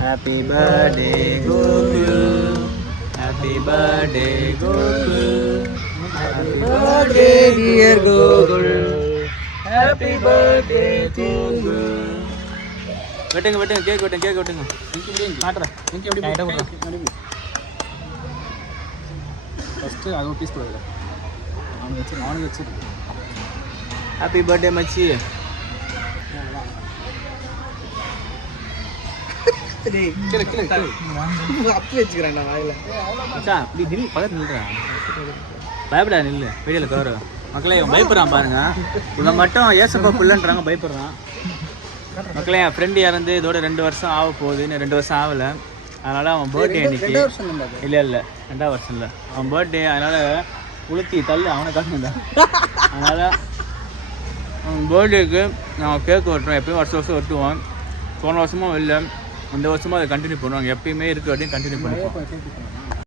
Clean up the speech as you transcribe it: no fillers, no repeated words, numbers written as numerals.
Happy birthday Gokul. Happy birthday Gokul. Happy birthday dear Gokul. Happy birthday to you. வெட்டுங்க cake வெட்டுங்க மாட்டறேன் கைட்ட கொடுறேன் first அது piece போடுங்க அவனுக்கு வச்சு ஹேப்பி பர்த்டே மச்சி டேய் கிள அப்பி வெச்சுக்கறேன்டா வாயில மச்சான் இப்படி நில்லு பக்கத்துல நில்லுடா பயப்படா நில்லு வீடியோல கவர் மக்களே இவன் பயப்படுறான் பாருங்க இவன் மட்டும் ஏசப்பா புள்ளன்றாங்க பயப்படுறான் மக்களே என் ஃப்ரெண்டு இறந்து இதோட 2 வருஷம் ஆக போகுது இன்னும் 2 வருஷம் ஆகலை அதனால் அவன் பர்த்டே அன்றைக்கி இல்லை 2ஆவது வருஷம் இல்லை அவன் பர்த்டே அதனால் உளுத்தி தள்ளு அவனை காட்டுதான் அதனால் அவன் பர்த்டேக்கு நான் கேக் வெட்டுறோம் எப்பயும் வருஷம் வெட்டுவோம் போன வருஷமும் இல்லை இந்த வருஷமும் அதை கண்டினியூ பண்ணுவாங்க எப்பயுமே இருக்குது அப்படின்னு கண்டினியூ பண்ணுவோம்